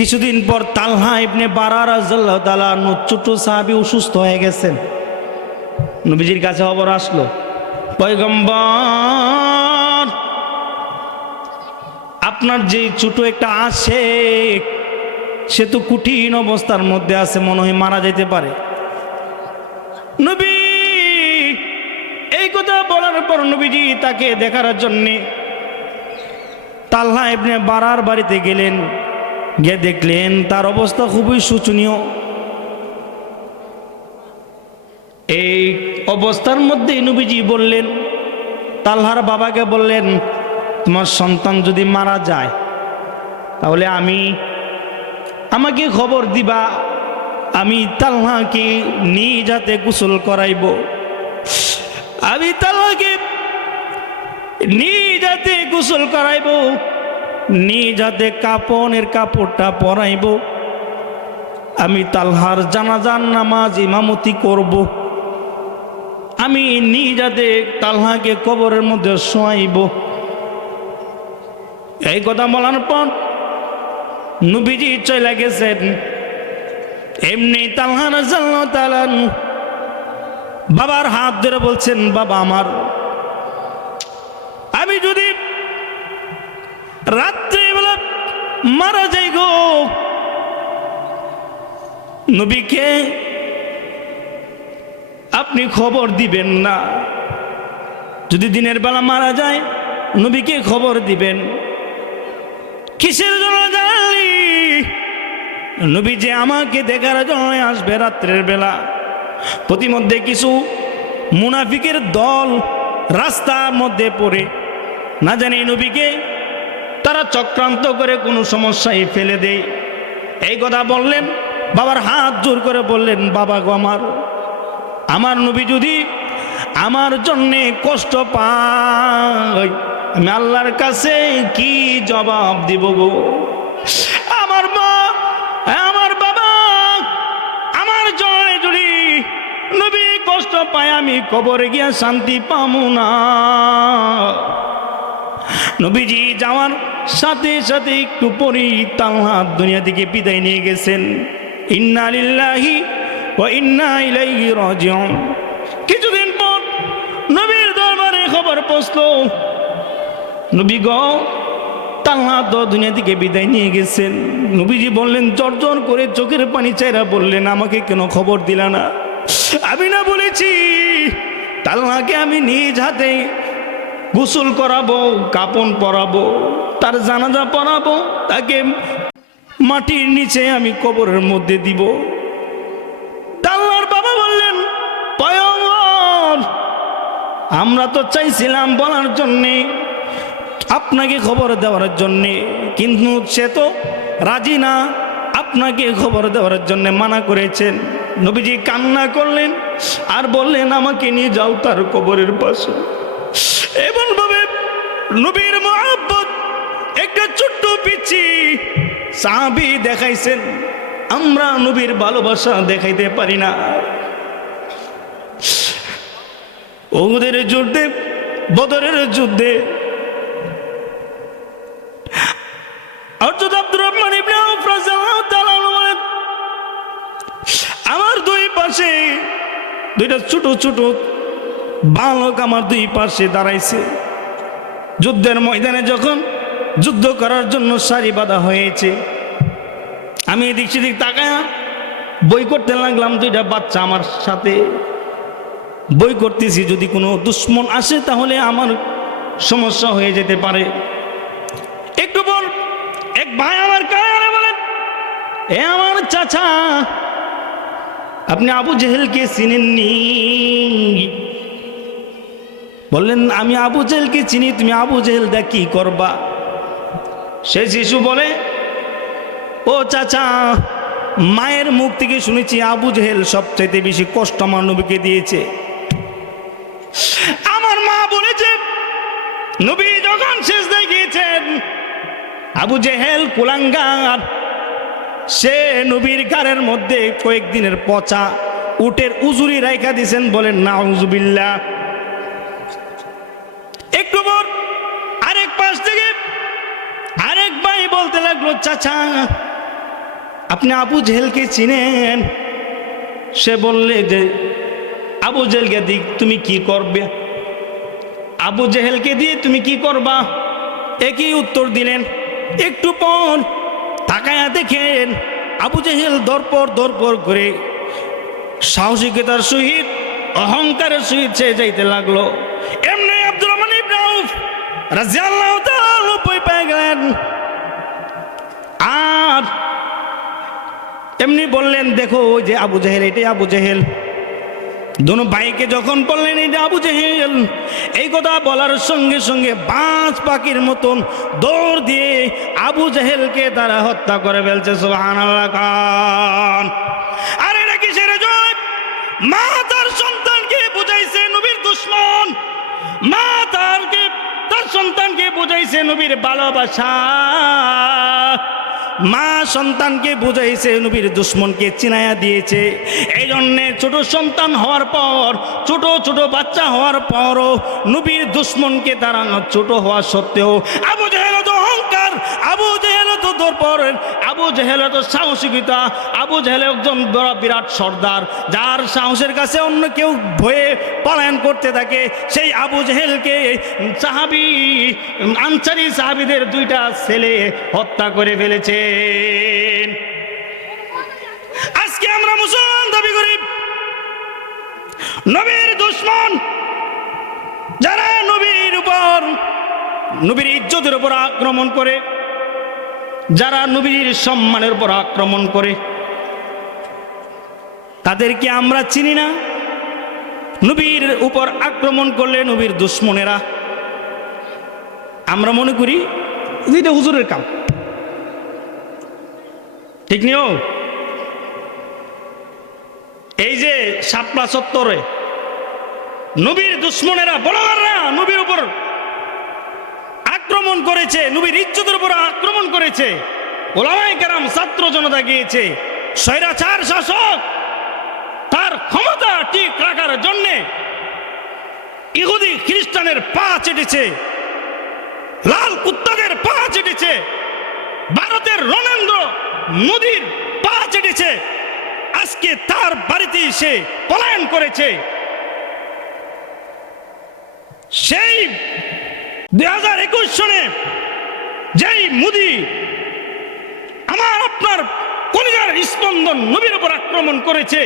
কিছুদিন পর তালহা ইবনে বারা রাদিয়াল্লাহু তাআলা আনহু ছোট সাহাবী অসুস্থ হয়ে গেছেন। নবীজির কাছে খবর আসলো, পয়গম্বর আপনার যে ছোট একটা আশেক সে তো কঠিন অবস্থার মধ্যে আছে, মনে হয় মারা যেতে পারে। নবী এই কথা বলার পর নবীজি তাকে দেখার জন্যে তালহা ইবনে বারার বাড়িতে গেলেন। গিয়ে দেখলেন তার অবস্থা খুবই শোচনীয়। এই অবস্থার মধ্যে নবীজি বললেন, তালহার বাবাকে বললেন, তোমার সন্তান যদি মারা যায় তাহলে আমাকে খবর দিবা, আমি তালহাকে নিজ হাতে গোসল করাইব। আমি তালহাকে নিজ হাতে গোসল করাইব, নিজ হাতে কাপনের কাপড়টা পরাইব, আমি তালহার জানাজার নামাজ ইমামতি করব, আমি নিজ হাতে তালহাকে কবরের মধ্যে শোয়াইব। এই কথা বলার পর নবীজি চলে গেছেন। এমনি তালহা রাদিয়াল্লাহু তাআলা বাবার হাত ধরে বলছেন, বাবা আমার, আমি যদি রাত্রিবেলা মারা যাই গো, নবীকে আপনি খবর দিবেন না। যদি দিনের বেলা মারা যায় নবীকে খবর দিবেন। কিসের জন্য জানলি? নবী যে আমাকে দেখার জন্য আসবে রাত্রের বেলা। প্রতিমধ্যে কিছু মুনাফিকের দল রাস্তার মধ্যে পড়ে না জানি নবীকে তারা চক্রান্ত করে কোনো সমস্যায় ফেলে দেয়। এই কথা বললেন, বাবার হাত জোর করে বললেন, বাবা গো আমার নবী যদি আমার জন্যে কষ্ট পায় আমি আল্লাহর কাছে কি জবাব দিব গো? আমার মা, আমার বাবা আমার জন্য যদি নবী কষ্ট পায় আমি কবরে গিয়া শান্তি পাবো না। নবীজি যাওয়ার সাথে সাথে একটু পরেই তালহা দুনিয়া থেকে বিদায় নিয়ে গেছেন। ইন্না লিল্লাহি ওয়া ইন্না ইলাইহি রাজিউন। কিছুদিন পর নবীর দরবারে খবর পৌঁছলো, নবী গো তালহা তো দুনিয়া থেকে বিদায় নিয়ে গেছেন। নবীজি বললেন, জর্জর করে চোখের পানি চাইরা বললেন, আমাকে কেন খবর দিলা না? আমি না বলেছি তালহাকে আমি নিজ হাতে গোসল করাবো, কাপন পরাবো, তার জানাজা পড়াবো, তাকে মাটির নিচে আমি কবরের মধ্যে দিব। তালহার বাবা বললেন, পয়গম্বর আমরা তো চাইছিলাম বলার জন্যে, আপনাকে খবর দেওয়ার জন্যে, কিন্তু সে তো রাজি না, আপনাকে খবর দেওয়ার জন্য মানা করেছেন। নবীজি কান্না করলেন আর বললেন, আমাকে নিয়ে যাও তার কবরের পাশে। এমন ভাবে নবীর মহব্বত একটা ছোট্ট পিচ্চি সাহাবী দেখাইছেন, আমরা নবীর ভালোবাসা দেখাইতে পারি না। উহুদের যুদ্ধে, বদরের যুদ্ধে হযরত আব্দুর রহমান ইবনে আওফ রাদিয়াল্লাহু তাআলা বলেন, আমার দুই পাশে দুইটা ছোট ছোট বালক আমার দুই পাশে দাঁড়াইছে। যুদ্ধের ময়দানে যখন যুদ্ধ করার জন্য সারি বাঁধা হয়েছে, আমি এদিক সেদিক তাকায়া বই করতে লাগলাম। দুইটা বাচ্চা আমার সাথে বই করতেছি, যদি কোনো দুশ্মন আসে তাহলে আমার সমস্যা হয়ে যেতে পারে। একটু পর এক ভাই আমার কানে বলেন, এ আমার চাচা, আপনি আবু জেহেলকে চিনেননি? বললেন, আমি আবু জেহেলকে চিনি, তুমি আবু জেহেল দা কি করবা? সে শিশু বলে, ও চাচা, মায়ের মুখ থেকে শুনেছি আবু জেহেল সবচাইতে বেশি কষ্ট আমার নবীকে দিয়েছে। আমার মা বলেছে, নবী যখন সিজদায় গিয়েছেন আবু জেহেল কুলাঙ্গার, সে নবীর গায়ের মধ্যে কয়েকদিনের পচা উটের উজুরি রাইখা দিয়েছেন। বলেন নাউজুবিল্লাহ। একটু পর আরেক পাশ থেকে আরেক ভাই বলতে লাগলো, চাচা আপনি আবু জেহেলকে চিনেন? সে বললে যে আবু জেহেলকে দিয়ে তুমি কি করবে, আবু জেহেলকে দিয়ে তুমি কি করবা? একই উত্তর দিলেন। একটু পর তাকায়া দেখেন আবু জেহেল দরপর করে সাহসিকতার সহিত অহংকারের সহিত সে যাইতে লাগলো। এমনি আব্দুর রহমান ইবনে আউফ রাদিয়াল্লাহু তাআলা ভয় পেয়ে গেলেন। আর এমনি বললেন, দেখো ওই যে আবু জেহেল, এটাই আবু জেহেল। দোনো ভাইকে যখন বললেন এটা আবু জেহেল, এই কথা বলার সঙ্গে সঙ্গে বাজ পাখির মতন দৌড় দিয়ে আবু জেহেলকে তারা হত্যা করে ফেলছে। সুবহানাল্লাহ খান। আর এটা কিসের জয়? মা তার সন্তানকে বুঝাইছে নবীর দুশমন, মা তার সন্তানকে বুঝাইছে নবীর ভালোবাসা, মা সন্তানকে বুঝাইছে নবীর দুশ্মনকে চিনায়া দিয়েছে। এই জন্যে ছোট সন্তান হওয়ার পর, ছোট বাচ্চা হওয়ার পরও নবীর দুশ্মনকে তারা ছোট হওয়া সত্ত্বেও আবু জেহেল তো অহংকার, আবু জেহেল তো দরপর, আবু জেহেল তো সাহসিকতা, আবু জেহেল একজন বড় বিরাট সর্দার, যার সাহসের কাছে অন্য কেউ ভয়ে পলায়ন করতে থাকে। সেই আবু জেহেলকে সাহাবী আনসারী সাহাবীদের দুইটা ছেলে হত্যা করে ফেলেছে। আজকে আমরা মুসলমান দাবি করি, নবীর দুশমন যারা নবীর উপর, নবীর ইজ্জতের উপর আক্রমণ করে, যারা নবীর সম্মানের উপর আক্রমণ করে, তাদেরকে আমরা চিনি না। নবীর উপর আক্রমণ করলে নবীর দুশমনেরা আমরা মনে করি এটা হুজুরের কাম, ঠিক নিও। এই যে শাপলা চত্বরে নবীর দুশমনেরা, বলগাররা নবীর উপর আক্রমণ করেছে, নবীর ইজ্জতের উপর আক্রমণ করেছে। ওলামায়ে কেরাম ছাত্র জনতা গিয়েছে, স্বৈরাচার শাসক তার ক্ষমতা ঠিক রাখার জন্যে ইহুদি খ্রিস্টানের পা চেটেছে, লাল কুত্তাদের পা চেটেছে, ভারতের রণেন্দ্র মোদীর পা চেটেছে। আজকে তার বাড়িতে সে পলায়ন করেছে। সেই 2021 সনে যেই মোদী আমার আপনার কলিজার স্পন্দন নবীর উপর আক্রমণ করেছে,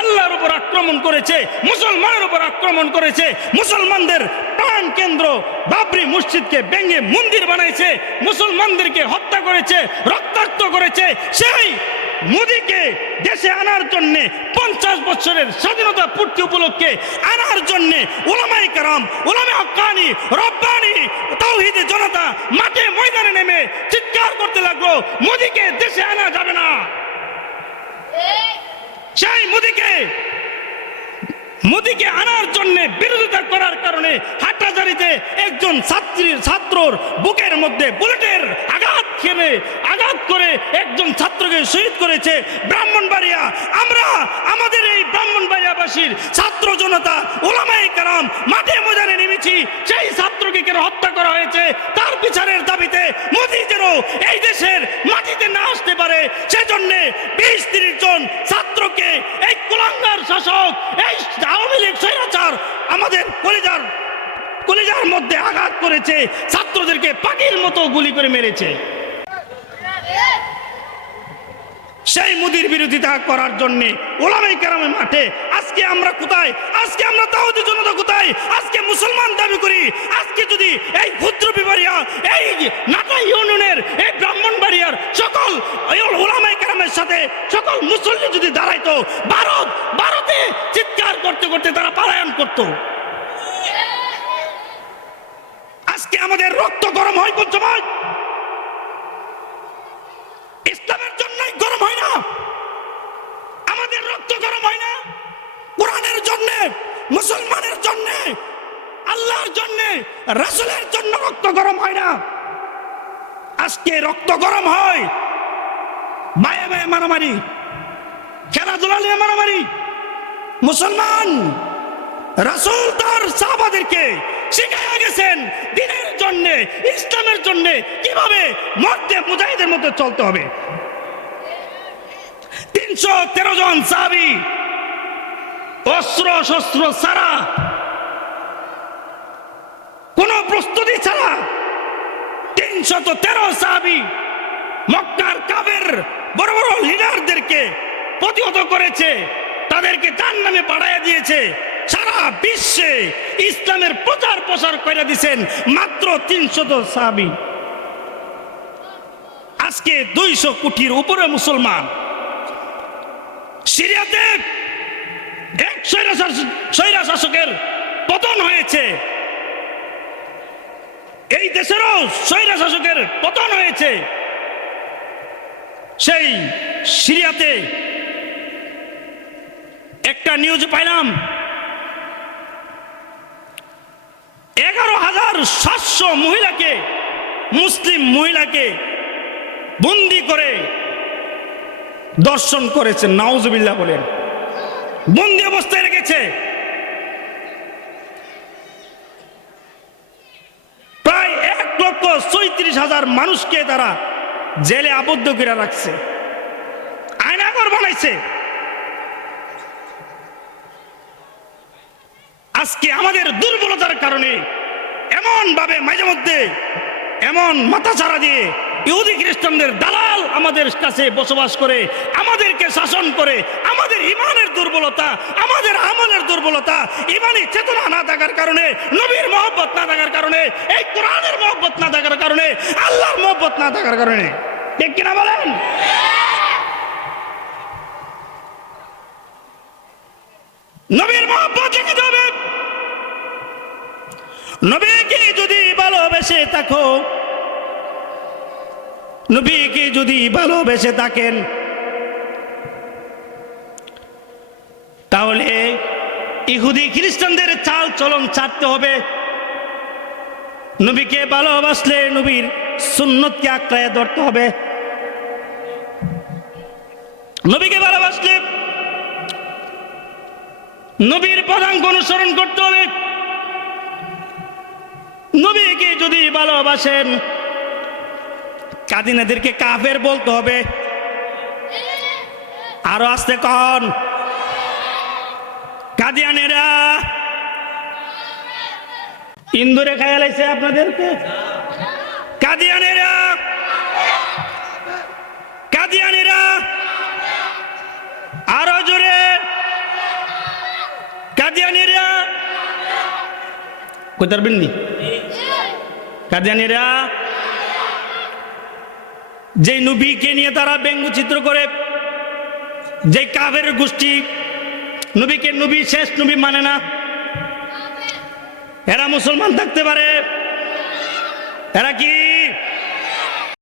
আল্লাহর উপর আক্রমণ করেছে, মুসলমানের উপর আক্রমণ করেছে, মুসলমানদের প্রাণ কেন্দ্র বাবরি মসজিদকে ভেঙে মন্দির বানাইছে, মুসলমানদেরকে হত্যা করেছে, রক্তাক্ত করেছে, সেই মোদীকে দেশে আনার জন্য 50 বছরের স্বাধীনতা পূর্তি উপলক্ষে আনার জন্য উলামায়ে কেরাম, উলামায়ে হক্কানি, রব্বানি, তাওহীদের জনতা মাঠে ময়দানে নেমে চিৎকার করতে লাগলো, মোদীকে দেশে আনা যাবে না। সেই মোদীকে আনার জন্য বিরোধিতা করার কারণে হাটহাজারীতে একজন ছাত্রর বুকের মধ্যে বুলেটের আঘাত করে একজন ছাত্রকে শহীদ করেছে ব্রাহ্মণবাড়িয়া। আমরা আমাদের এই ব্রাহ্মণবাড়িয়াবাসীর ছাত্র জনতা উলামায়ে কেরাম মাঠে ময়দানে নেমেছি। সেই ছাত্রকে কেন হত্যা করা হয়েছে তার বিচারের দাবিতে মোদী যেন এই দেশের মাটিতে না আসতে পারে, সেজন্য 20-30 জন ছাত্রকে এই কুলাঙ্গার শাসক, এই আওয়ামী লীগ স্বৈরাচার আমাদের কলিজার মধ্যে আঘাত করেছে, ছাত্রদেরকে পাখির মতো গুলি করে মেরেছে। সেই মোদীর বিরোধিতা করার জন্য উলামায়ে কেরামের মাঠে আজকে আমরা কোথায়? আজকে আমরা তাওহীদের জনতা কোথায়? আজকে মুসলমান দাবি করি। আজকে যদি এই ক্ষুদ্র বিবারিয়া, এই নাটা ইউনিয়নের, এই ব্রাহ্মণবাড়িয়ার সকল উলামায়ে কেরামের সাথে সকল মুসল্লি যদি দাঁড়াইতো, ভারতে চিৎকার করতে করতে তারা পলায়ন করত। আজকে আমাদের রক্ত গরম হয় কোন সময়? ইসলামের জন্যই গরম হয় না? আমাদের রক্ত গরম হয় না? কোরআনের জন্য, মুসলমানের জন্য, আল্লাহর জন্য, রাসূলের জন্য রক্ত গরম হয় না? আজকে রক্ত গরম হয় বায়ে বায়ে মারামারি, খেলাধুলা নিয়ে মারামারি। মুসলমান রাসূল তার সাহাবাদেরকে শিখাইয়া গেছেন দ্বীনের জন্য, ইসলামের জন্য কিভাবে মধ্যে মুজাহিদের মধ্যে চলতে হবে। 313 জন সাহাবী অস্ত্র শস্ত্র ছাড়া, কোন প্রস্তুতি ছাড়া 313 সাহাবী মক্কার কাফের বড় বড় লিডারদেরকে প্রতিহত করেছে, তাদেরকে জাহান্নামে পাঠিয়ে দিয়েছে। সারা বিশ্বে ইসলামের প্রচার প্রসার করে দিয়েছেন মাত্র 300 সাহাবী। আজকে 200 কোটির উপরে মুসলমান। সিরিয়াতে এক স্বৈরা শাসকের পতন হয়েছে, এই দেশেরও স্বৈরা শাসকের পতন হয়েছে। সেই সিরিয়াতে একটা নিউজ পাইলাম, 11,700 মহিলাকে, মুসলিম মহিলাকে বন্দি করে দর্শন করেছে। নাউজুবিল্লাহ বলেন, বন্দি অবস্থায় রেখেছে। প্রায় 1,34,000 মানুষকে তারা জেলে আবদ্ধ করে রাখছে, আয়নাঘর বানাইছে। আজকে আমাদের দুর্বলতার কারণে এমন ভাবে মাঝে মধ্যে এমন মাথাচাড়া দিয়ে ইহুদি খ্রিস্টানদের দালাল আমাদের কাছে বসবাস করে, আমাদেরকে শাসন করে। আমাদের ইমানের দুর্বলতা, আমাদের আমলের দুর্বলতা, ইমানি চেতনা না থাকার কারণে, নবীর মহব্বত না থাকার কারণে, এই কোরআনের মহব্বত না থাকার কারণে, আল্লাহর মহব্বত না থাকার কারণে। ঠিক কিনা বলেন? নবীর মহব্বত শিখতে হবে। নবীকে যদি ভালোবেসে থাকো, নবীকে যদি ভালোবেসে থাকেন, তাহলে ইহুদি খ্রিস্টানদের চাল চলন ছাড়তে হবে। নবীকে ভালোবাসলে নবীর সুন্নতকে আঁকড়ায় ধরতে হবে। নবীকে ভালোবাসলে নবীর পদাঙ্ক অনুসরণ করতে হবে। নবীকে যদি ভালোবাসেন, কাদিনাদেরকে কাফের বলতে হবে। আরো আস্তে কন, কাদিয়ানেরা ইন্দুরে খায়ালাইছে আপনাদেরকে। কাদিয়ানেরা, কাদিয়ানেরা আরো জোরে, কাদিয়ানেরা কোথার বিন্দি, কাদিয়ানেরা যে নবীকে নিয়ে তারা ব্যঙ্গচিত্র করে, যে কাফের গোষ্ঠী নবীকে নবী শেষ নবী মানে না, এরা মুসলমান থাকতে পারে? এরা কি